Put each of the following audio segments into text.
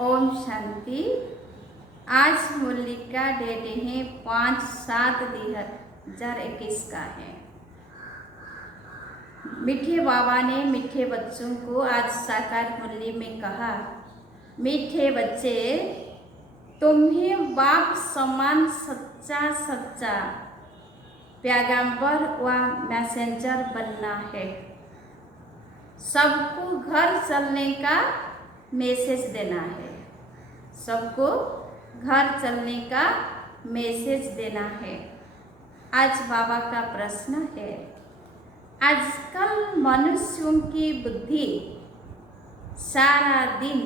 ओम शांति। आज होली का डेट है 5/7/2021 का है। मीठे बाबा ने मीठे बच्चों को आज साकार होली में कहा, मीठे बच्चे तुम्हें बाप समान सच्चा पैगंबर व मैसेंजर बनना है। सबको घर चलने का मैसेज देना है। सबको घर चलने का मैसेज देना है। आज बाबा का प्रश्न है, आजकल मनुष्यों की बुद्धि सारा दिन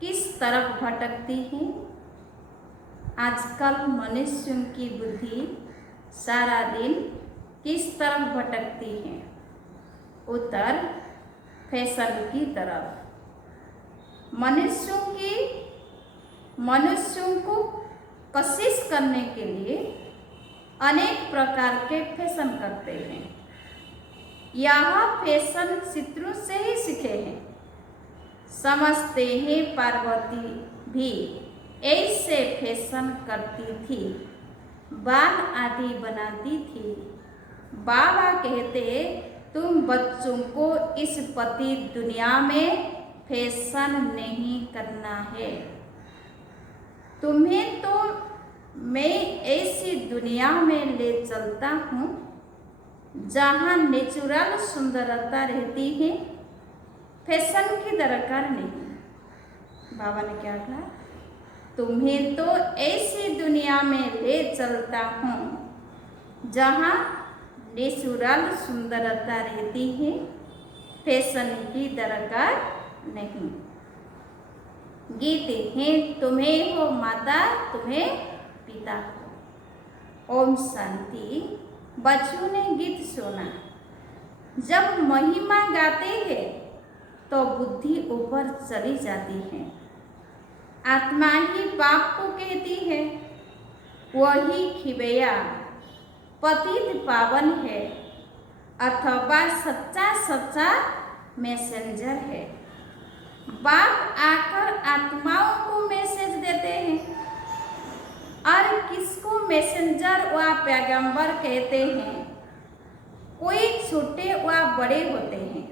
किस तरफ भटकती है? आजकल मनुष्यों की बुद्धि सारा दिन किस तरफ भटकती है? उत्तर, फैशन की तरफ। मनुष्यों को कशिश करने के लिए अनेक प्रकार के फैशन करते हैं। यह फैशन शत्रु से ही सीखे हैं। समझते हैं पार्वती भी ऐसे फैशन करती थी, बाल आदि बनाती थी। बाबा कहते, तुम बच्चों को इस पति दुनिया में फैशन नहीं करना है। तुम्हें तो मैं ऐसी दुनिया में ले चलता हूँ जहाँ नेचुरल सुंदरता रहती है, फैशन की दरकार नहीं। बाबा ने क्या कहा? तुम्हें तो ऐसी दुनिया में ले चलता हूँ जहाँ नेचुरल सुंदरता रहती है, फैशन की दरकार नहीं। गीत है, तुम्हें हो माता तुम्हें पिता हो। ओम शांति। बच्चों ने गीत सुना। जब महिमा गाते हैं तो बुद्धि ऊपर चली जाती है। आत्मा ही बाप को कहती है, वही खिबैया पतित पावन है अथवा सच्चा मैसेंजर है। बाप आकर आत्माओं को मैसेज देते हैं। और किसको मैसेंजर व पैगंबर कहते हैं? कोई छोटे व बड़े होते हैं।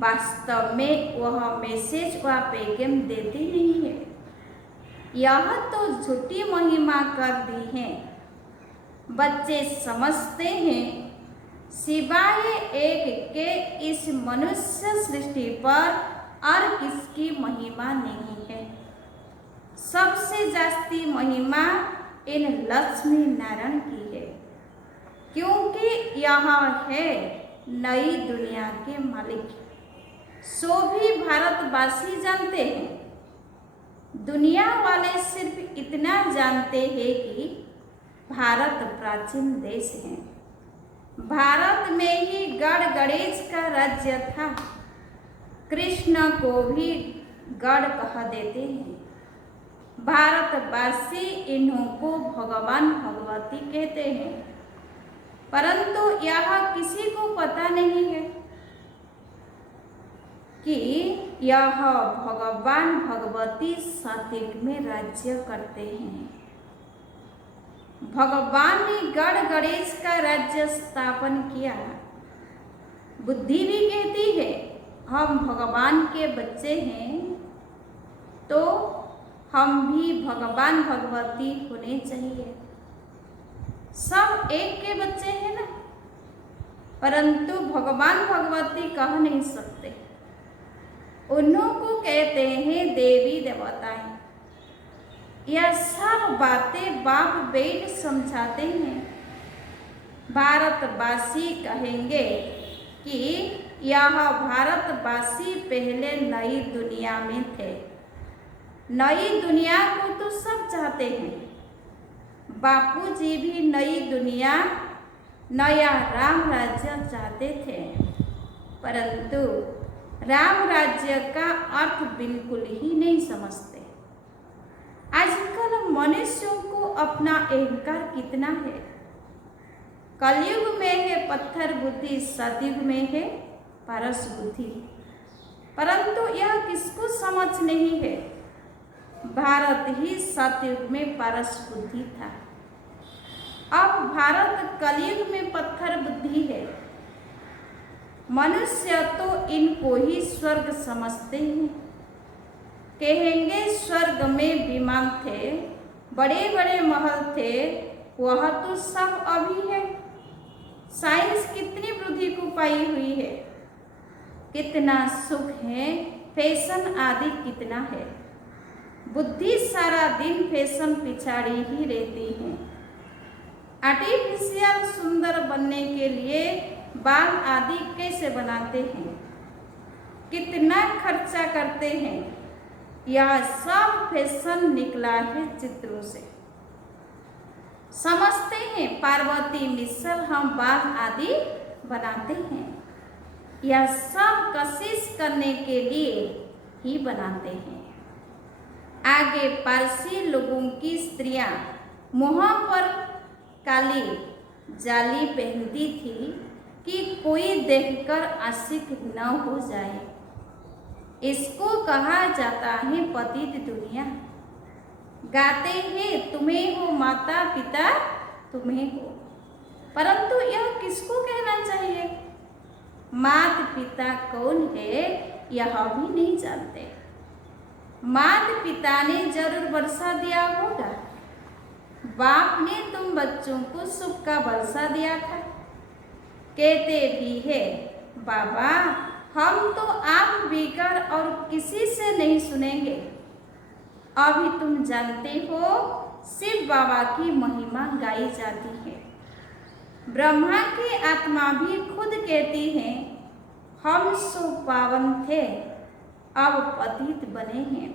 वास्तव में वह मैसेज व पैगाम देते नहीं है। यह तो झूठी महिमा कर दी है। बच्चे समझते हैं सिवाय एक के इस मनुष्य सृष्टि पर और किसकी महिमा नहीं है। सबसे जास्ती महिमा इन लक्ष्मी नारायण की है, क्योंकि यहाँ है नई दुनिया के मालिक। सो भी भारतवासी जानते हैं। दुनिया वाले सिर्फ इतना जानते हैं कि भारत प्राचीन देश है। भारत में ही गढ़ गणेश का राज्य था। कृष्ण को भी गढ़ कह देते हैं। भारतवासी इन्हों को भगवान भगवती कहते हैं, परंतु यह किसी को पता नहीं है कि यह भगवान भगवती सात्विक में राज्य करते हैं। भगवान ने गढ़ गणेश का राज्य स्थापन किया। बुद्धि भी कहती है हम भगवान के बच्चे हैं, तो हम भी भगवान भगवती होने चाहिए। सब एक के बच्चे हैं ना, परंतु भगवान भगवती कह नहीं सकते। उन्हों को कहते हैं देवी देवताएं। यह सब बातें बाप बेट समझाते हैं। भारतवासी कहेंगे कि यह भारतवासी पहले नई दुनिया में थे। नई दुनिया को तो सब चाहते हैं। बापूजी भी नई दुनिया, नया राम राज्य चाहते थे, परंतु राम राज्य का अर्थ बिल्कुल ही नहीं समझते। आजकल मनुष्यों को अपना अहंकार कितना है। कलयुग में है पत्थर बुद्धि, सतयुग में है पारस बुद्धि। परंतु यह किसको समझ नहीं है भारत ही सतयुग में पारस बुद्धि था। अब भारत कलयुग में पत्थर बुद्धि है। मनुष्य तो इनको ही स्वर्ग समझते हैं। कहेंगे स्वर्ग में विमान थे, बड़े बड़े महल थे, वह तो सब अभी है। साइंस कितनी वृद्धि को पाई हुई है, कितना सुख है, फैशन आदि कितना है। बुद्धि सारा दिन फैशन पिछाड़ी ही रहती है। आर्टिफिशियल सुंदर बनने के लिए बाल आदि कैसे बनाते हैं, कितना खर्चा करते हैं। यह सब फैशन निकला है चित्रों से। समझते हैं पार्वती मिसल हम बाल आदि बनाते हैं। यह सब कशिश करने के लिए ही बनाते हैं। आगे पारसी लोगों की स्त्रियां मुँह पर काली जाली पहनती थी कि कोई देखकर आशिक न हो जाए। इसको कहा जाता है पतित दुनिया। गाते हैं तुम्हें हो माता पिता तुम्हें हो, परंतु यह किसको कहना चाहिए? माता पिता कौन है यह भी नहीं जानते। माता पिता ने जरूर वर्षा दिया होगा, बाप ने तुम बच्चों को सुख का वर्षा दिया था। कहते भी है बाबा हम तो आप बिगड़ और किसी से नहीं सुनेंगे। अभी तुम जानते हो शिव बाबा की महिमा गाई जाती है। ब्रह्मा की आत्मा भी खुद कहती है हम सुपावन थे, अब पतित बने हैं।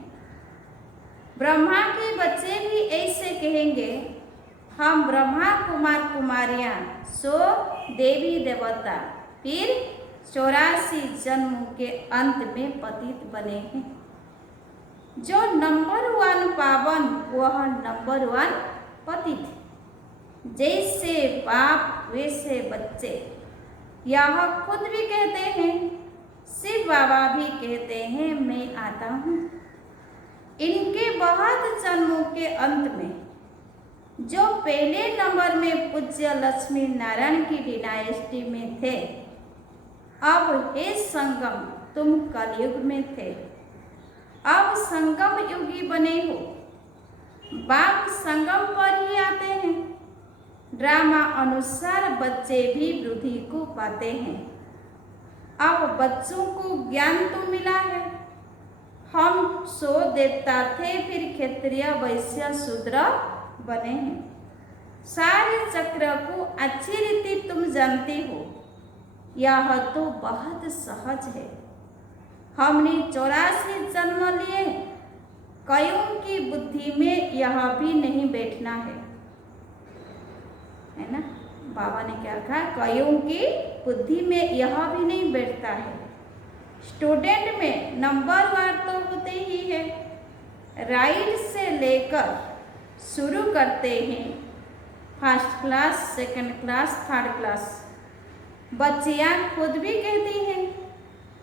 ब्रह्मा के बच्चे भी ऐसे कहेंगे हम ब्रह्मा कुमार कुमारियां सो देवी देवता, फिर 84 जन्मों के अंत में पतित बने हैं। जो नंबर 1 पावन वह नंबर 1 पतित। जैसे बाप वैसे बच्चे, यह खुद भी कहते हैं। शिव बाबा भी कहते हैं मैं आता हूँ। इनके बहुत जन्मों के अंत में जो पहले नंबर में पूज्य लक्ष्मी नारायण की डिनाइस्टी में थे, अब हे संगम तुम कलयुग में थे, अब संगम युगी बने हो। बाप संगम पर ही आते हैं। ड्रामा अनुसार बच्चे भी वृद्धि को पाते हैं। अब बच्चों को ज्ञान तो मिला है। हम सो देवता थे, फिर क्षत्रिय वैश्य शूद्र बने हैं। सारे चक्र को अच्छी रीति तुम जानती हो। यह तो बहुत सहज है। हमने 84 जन्म लिए, कईयों की बुद्धि में यह भी नहीं बैठना है ना। बाबा ने क्या कहा, कईयों की बुद्धि में यह भी नहीं बैठता है। स्टूडेंट में नंबर वार तो होते ही है। राइट से लेकर शुरू करते हैं, first class, second class, third class. बच्चियां खुद भी कहती हैं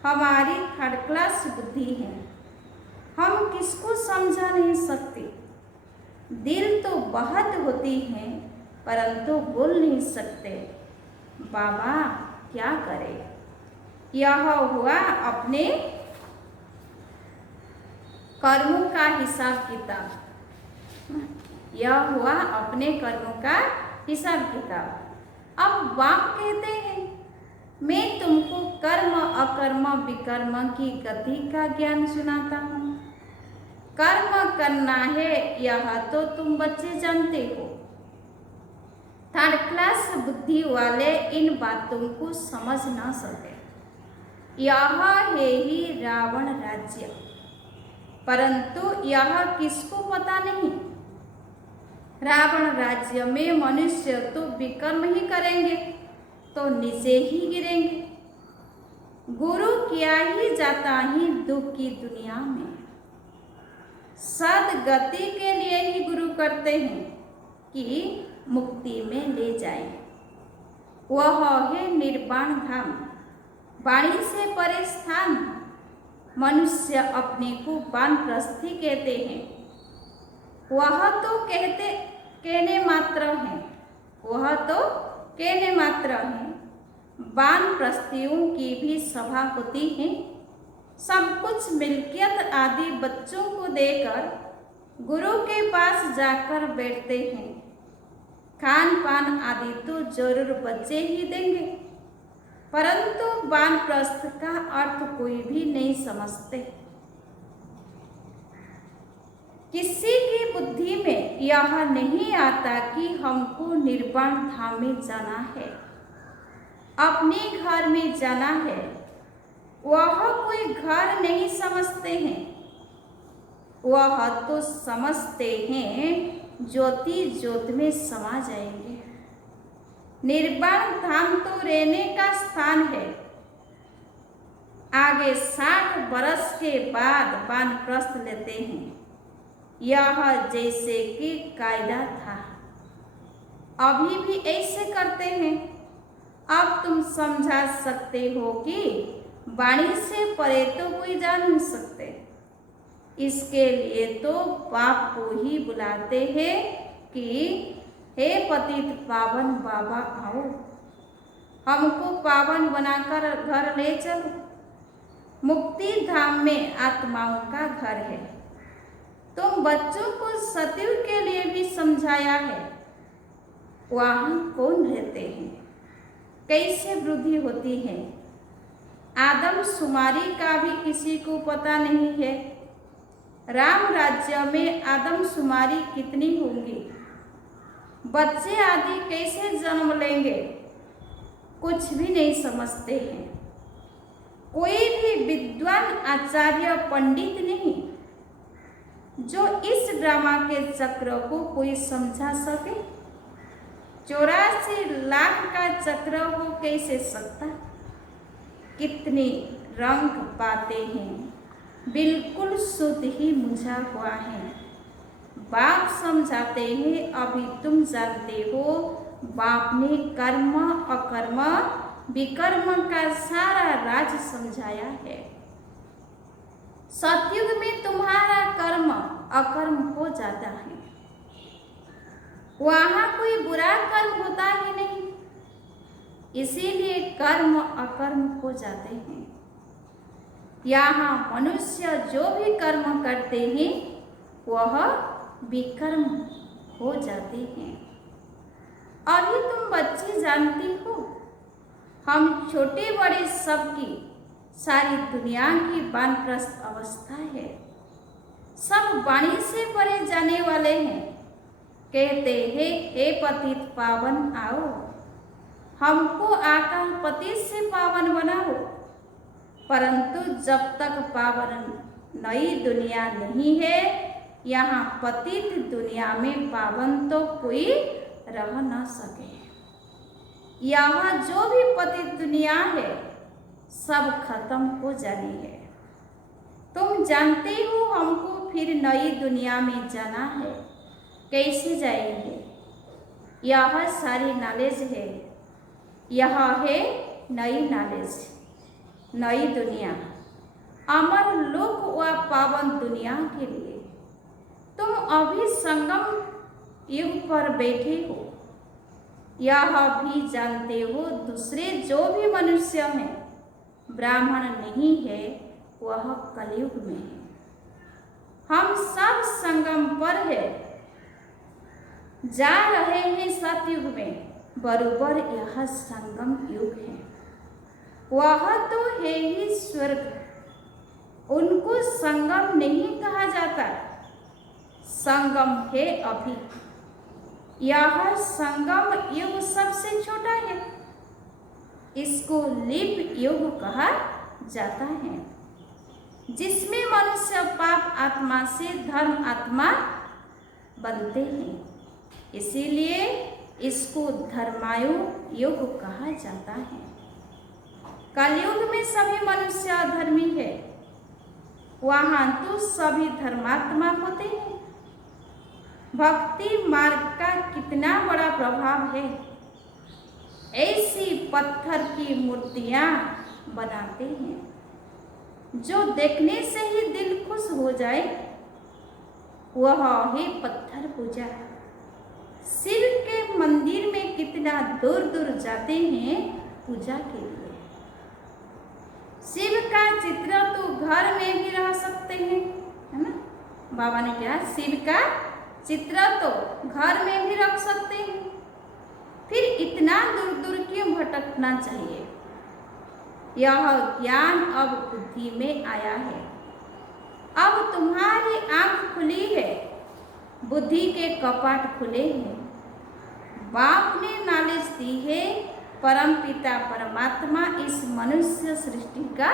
हमारी थर्ड क्लास बुद्धि है, हम किसको समझा नहीं सकते। दिल तो बहुत होती हैं परंतु बोल नहीं सकते। बाबा क्या करे। यह हुआ अपने कर्मों का हिसाब किताब। यह हुआ अपने कर्मों का हिसाब किताब। अब बाप कहते हैं मैं तुमको कर्म अकर्म विकर्म की गति का ज्ञान सुनाता हूँ। कर्म करना है यह तो तुम बच्चे जानते हो। थर्ड क्लास बुद्धि वाले इन बातों को समझ ना सके। यह है ही रावण राज्य, परंतु यह किसको पता नहीं। रावण राज्य में मनुष्य तो विकर्म ही करेंगे तो नीचे ही गिरेंगे। गुरु किया ही जाता ही दुख की दुनिया में। सदगति के लिए ही गुरु करते हैं कि मुक्ति में ले जाए। वह है निर्वाण धाम, वाणी से परे स्थान। मनुष्य अपने को वानप्रस्थी कहते हैं। वह तो कहने मात्र हैं, वह तो कहने मात्र हैं। वानप्रस्थियों की भी सभा होती है, सब कुछ मिल्कियत आदि बच्चों को देकर गुरु के पास जाकर बैठते हैं। खान पान आदि तो जरूर बच्चे ही देंगे, परंतु वानप्रस्थ का अर्थ कोई भी नहीं समझते। किसी की बुद्धि में यह नहीं आता कि हमको निर्वाण धाम में जाना है, अपने घर में जाना है। वह कोई घर नहीं समझते हैं, वह तो समझते हैं ज्योति ज्योत में समा जाएंगे। निर्वाण धाम तो रहने का स्थान है। आगे 60 वर्ष के बाद वानप्रस्थ लेते हैं। यह जैसे कि कायदा था, अभी भी ऐसे करते हैं। अब तुम समझा सकते हो कि वाणी से परे तो कोई जा नहीं सकते। इसके लिए तो बाप को ही बुलाते हैं कि हे पतित पावन बाबा आओ, हमको पावन बनाकर घर ले चलो। मुक्ति धाम में आत्माओं का घर है। तुम बच्चों को सतयुग के लिए भी समझाया है। वहाँ कौन रहते हैं, कैसे वृद्धि होती है, आदमशुमारी का भी किसी को पता नहीं है। राम राज्य में आदमशुमारी कितनी होंगी, बच्चे आदि कैसे जन्म लेंगे, कुछ भी नहीं समझते हैं। कोई भी विद्वान आचार्य पंडित नहीं जो इस ड्रामा के चक्र को कोई समझा सके। 84 लाख का चक्र हो कैसे सकता। कितनी रंग बातें हैं, बिल्कुल शुद्ध ही मुझा हुआ है। बाप समझाते हैं, अभी तुम जानते हो बाप ने कर्म अकर्म विकर्म का सारा राज समझाया है। सतयुग में तुम्हारा कर्म अकर्म हो जाता है, वहां कोई बुरा कर्म होता ही नहीं, इसीलिए कर्म अकर्म हो जाते हैं। यहाँ मनुष्य जो भी कर्म करते हैं वह विकर्म हो जाते हैं। अभी तुम बच्चे जानती हो, हम छोटे बड़े सबकी सारी दुनिया की वानप्रस्थ अवस्था है। सब वाणी से परे जाने वाले हैं। कहते हैं हे पतित पावन आओ, हमको आकर पतित से पावन बनाओ। परंतु जब तक पावन नई दुनिया नहीं है, यहाँ पतित दुनिया में पावन तो कोई रह न सके। यहाँ जो भी पतित दुनिया है सब खत्म हो जानी है। तुम जानते हो हमको फिर नई दुनिया में जाना है, कैसे जाएंगे। यह सारी नॉलेज है, यह है नई नॉलेज, नई दुनिया, अमर लोक व पावन दुनिया के लिए। तुम अभी संगम युग पर बैठे हो। यह भी जानते हो दूसरे जो भी मनुष्य हैं ब्राह्मण नहीं है, वह कलयुग में है। हम सब संगम पर है, जा रहे हैं सतयुग में। बरोबर यह संगम युग है, वह तो है ही स्वर्ग। उनको संगम नहीं कहा जाता, संगम है अभी। यह संगम युग सबसे छोटा है, इसको लिप युग कहा जाता है, जिसमें मनुष्य पाप आत्मा से धर्म आत्मा बनते हैं। इसीलिए इसको धर्मायु युग कहा जाता है। कलयुग में सभी मनुष्य अधर्मी है, वहाँ तो सभी धर्मात्मा होते हैं। भक्ति मार्ग का कितना बड़ा प्रभाव है। ऐसी पत्थर की मूर्तियाँ बनाते हैं जो देखने से ही दिल खुश हो जाए। वह है पत्थर पूजा। शिव के मंदिर में कितना दूर दूर जाते हैं पूजा के लिए। शिव का चित्र तो घर में भी रह सकते हैं, है ना। बाबा ने क्या, शिव का चित्र तो घर में भी रख सकते हैं, फिर इतना दूर दूर क्यों भटकना चाहिए। यह ज्ञान अब बुद्धि में आया है। अब तुम्हारी आंख खुली है, बुद्धि के कपाट खुले हैं। बाप ने नॉलेज दी है, परम पिता परमात्मा इस मनुष्य सृष्टि का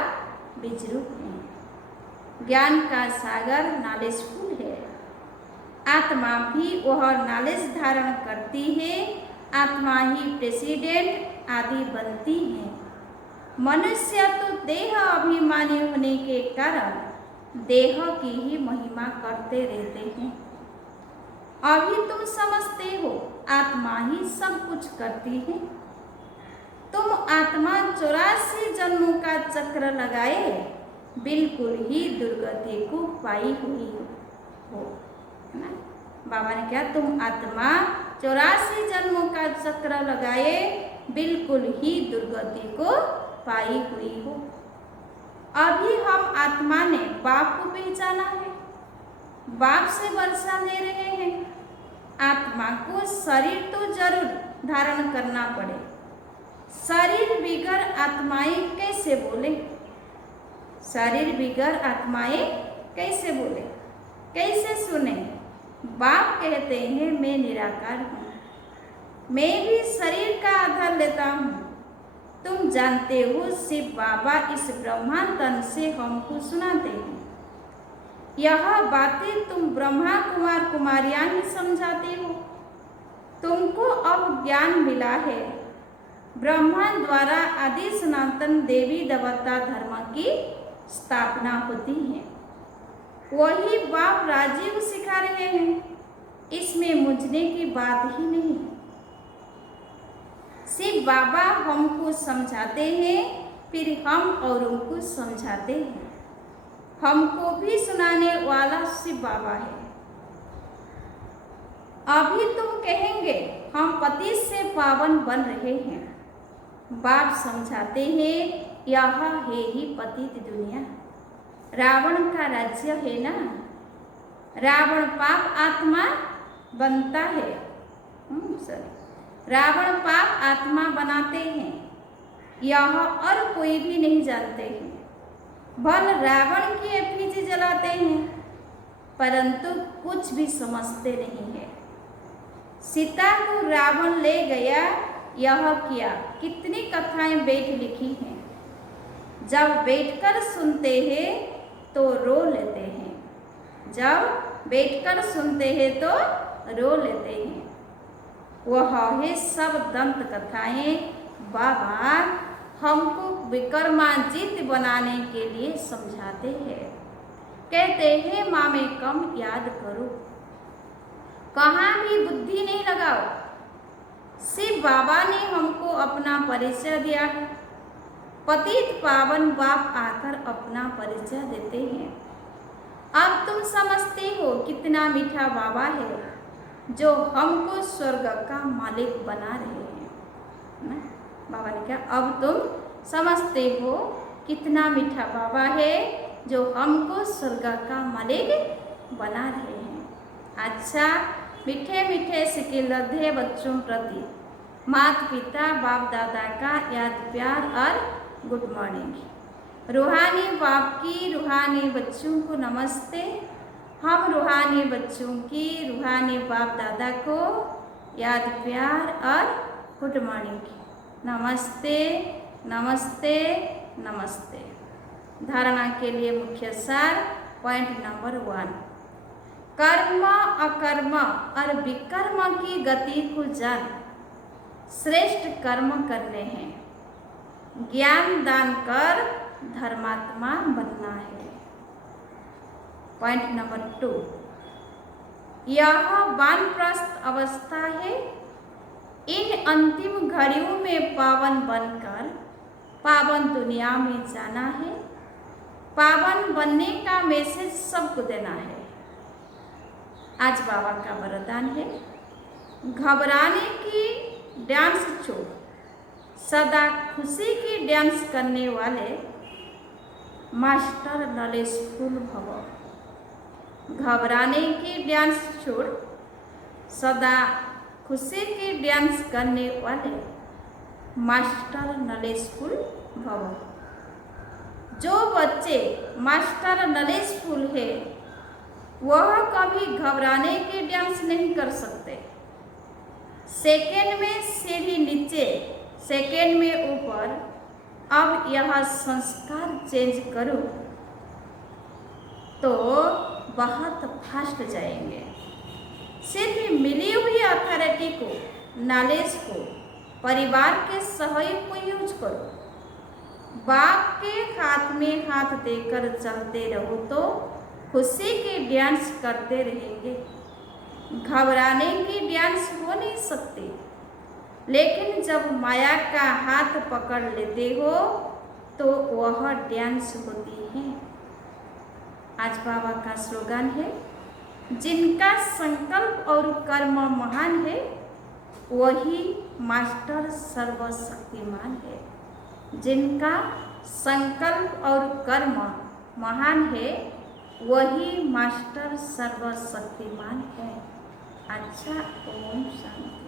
बीज रूप है। ज्ञान का सागर नॉलेजफुल है। आत्मा भी वह नॉलेज धारण करती है। आत्मा ही प्रेसिडेंट आदि बनती है। मनुष्य तो देह अभिमानी होने के कारण देह की ही महिमा करते रहते हैं। अभी तुम समझते हो आत्मा ही सब कुछ करती है। तुम आत्मा 84 जन्मों का चक्र लगाए बिल्कुल ही दुर्गति को पाई हुई हो, है ना। बाबा ने क्या, तुम आत्मा 84 जन्मों का चक्र लगाए बिल्कुल ही दुर्गति को पाई हुई हो। अभी हम आत्मा ने बाप को पहचाना है, बाप से वर्षा ले रहे हैं। आत्मा को शरीर तो जरूर धारण करना पड़े। शरीर बिगर आत्माएं कैसे बोले, शरीर बिगर आत्माएं कैसे बोले, कैसे सुने। बाप कहते हैं मैं निराकार हूँ, मैं भी शरीर का आधार लेता हूँ। तुम जानते हो शिव बाबा इस ब्रह्मा तन से हमको सुनाते हैं। यह बातें तुम ब्रह्मा कुमार कुमारियां ही समझाते हो। तुमको अब ज्ञान मिला है। ब्रह्मा द्वारा आदि सनातन देवी देवता धर्म की स्थापना होती है। वही बाप राजीव सिखा रहे हैं, इसमें मुझने की बात ही नहीं। शिव बाबा हमको समझाते हैं, फिर हम औरों को समझाते हैं। हमको भी सुनाने वाला शिव बाबा है। अभी तुम कहेंगे हम पति से पावन बन रहे हैं। बाप समझाते हैं यह है ही पतित दुनिया। रावण का राज्य है ना। रावण पाप आत्मा बनता है। रावण पाप आत्मा बनाते हैं, यह और कोई भी नहीं जानते हैं। भल रावण की एफिजी जलाते हैं, परंतु कुछ भी समझते नहीं है। सीता को रावण ले गया, यह किया, कितनी कथाएं बैठ लिखी हैं। जब बैठकर सुनते हैं तो रो लेते हैं, जब बैठकर सुनते हैं तो रो लेते हैं। वह है सब दंत कथाएं। बाबा हमको विक्रमाजित बनाने के लिए समझाते हैं। कहते हैं माँ में कम याद करो, कहाँ भी बुद्धि नहीं लगाओ। शिव बाबा ने हमको अपना परिचय दिया है। पतित पावन बाप आकर अपना परिचय देते हैं। अब तुम समझते हो कितना मीठा बाबा है जो हमको स्वर्ग का मालिक बना रहे हैं ना। बाबा ने क्या, अब तुम समझते हो कितना मीठा बाबा है जो हमको स्वर्ग का मालिक बना रहे हैं। अच्छा, मीठे मीठे सिकिलधे बच्चों प्रति माता पिता बाप दादा का याद प्यार और गुड मॉर्निंग। रूहानी बाप की रूहानी बच्चों को नमस्ते। हम रूहानी बच्चों की रूहानी बाप दादा को याद प्यार और गुड मॉर्निंग। नमस्ते नमस्ते नमस्ते। धारणा के लिए मुख्य सार पॉइंट नंबर 1, कर्म अकर्म और विकर्म की गति को जान श्रेष्ठ कर्म करने हैं। ज्ञान दान कर धर्मात्मा बनना है। पॉइंट नंबर 2, यह वानप्रस्थ अवस्था है। इन अंतिम घड़ियों में पावन बनकर पावन दुनिया में जाना है। पावन बनने का मैसेज सबको देना है। आज बाबा का वरदान है, घबराने की डांस छोड़ सदा खुशी की डांस करने वाले मास्टर नॉलेजफुल भव। घबराने की डांस छोड़ सदा खुशी की डांस करने वाले मास्टर नॉलेजफुल भव। जो बच्चे मास्टर नॉलेजफुल है वह कभी घबराने की डांस नहीं कर सकते। सेकेंड में सीढ़ी नीचे, सेकेंड में ऊपर। अब यह संस्कार चेंज करो तो बहुत फास्ट जाएंगे। सिर्फ मिली हुई अथॉरिटी को, नॉलेज को, परिवार के सहयोग को यूज करो। बाप के हाथ में हाथ देकर चलते रहो तो खुशी की डांस करते रहेंगे। घबराने की डांस हो नहीं सकती, लेकिन जब माया का हाथ पकड़ लेते हो तो वह डांस होती है। आज बाबा का स्लोगन है, जिनका संकल्प और कर्म महान है वही मास्टर सर्वशक्तिमान है। जिनका संकल्प और कर्म महान है वही मास्टर सर्वशक्तिमान है। अच्छा, ओम शांति।